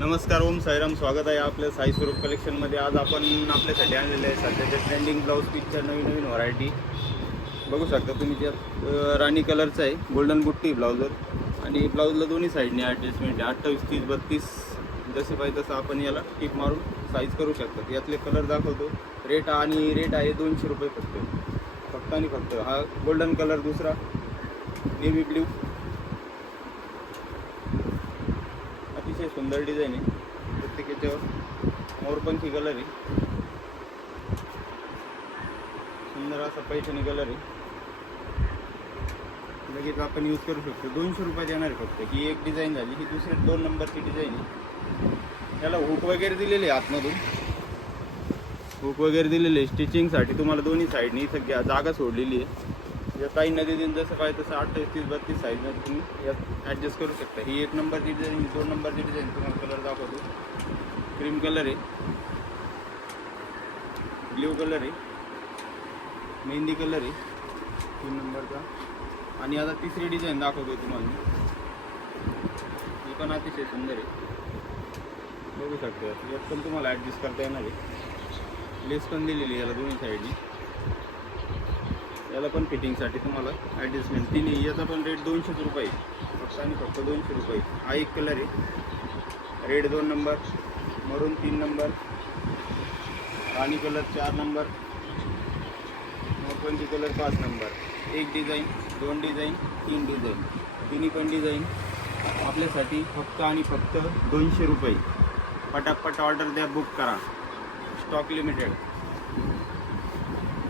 नमस्कार ओम साईराम. स्वागत आहे आपल्या साई स्वरूप कलेक्शनमध्ये. आज आपण आपल्यासाठी आणलेले आहे सध्याच्या ट्रेंडिंग ब्लाऊज पीसच्या नवीन नवीन व्हरायटी बघू शकता तुम्ही त्यात राणी कलरचं आहे गोल्डन बुट्टी ब्लाऊजर आणि ब्लाऊजला दोन्ही साईडने ॲडजस्टमेंट आहे. अठ्ठावीस तीस बत्तीस जसे पाहिजे तसं आपण याला टिप मारून साईज करू शकतात यातले कलर दाखवतो. रेट आणि रेट आहे दोनशे रुपये फक्त. फक्त आणि फक्त. हा गोल्डन कलर दुसरा नेव्ही ब्ल्यू अतिशय सुंदर डिझाईन आहे. प्रत्येक याच्यावर मोरपंखी कलर आहे. सुंदर असा पैठणी कलर आहे. लगेच आपण यूज करू शकतो. दोनशे रुपयात येणार आहे फक्त. ही एक डिझाईन झाली. ही दुसरी दोन नंबरची डिझाईन आहे. याला हुक वगैरे दिलेली आहे आतमधून. हुक वगैरे दिलेले आहे. स्टिचिंगसाठी तुम्हाला दोन्ही साईडनी सगळ्या जागा सोडलेली आहे. या काही नदी दिन जसं पाहिजे तसं अठ्ठावीस तीस बत्तीस साईजमध्ये तुम्ही यात ॲडजस्ट करू शकता. ही एक नंबरची डिझाईन ही दोन नंबरची डिझाईन तुम्हाला कलर दाखवतो. क्रीम कलर आहे. ब्ल्यू कलर आहे. मेहंदी कलर आहे. तीन नंबरचा आणि आता तिसरी डिझाईन दाखवतो तुम्हाला मी. ही पण अतिशय सुंदर आहे. बघू शकता. यात पण तुम्हाला ॲडजस्ट करता येणार आहे. लेस पण दिलेली याला दोन्ही साईडनी याला पण फिटिंगसाठी तुम्हाला ॲडजस्टमेंट तिन्ही याचा पण रेट दोनशेच रुपये फक्त आणि फक्त दोनशे रुपये हा एक कलर आहे. रेड दोन नंबर मरून तीन नंबर राणी कलर चार नंबर मोरपंची कलर पाच नंबर एक डिझाईन दोन डिझाईन तीन डिझाईन तिन्ही पण डिझाईन आपल्यासाठी फक्त आणि फक्त दोनशे रुपये पटापट ऑर्डर द्या बुक करा. Stock limited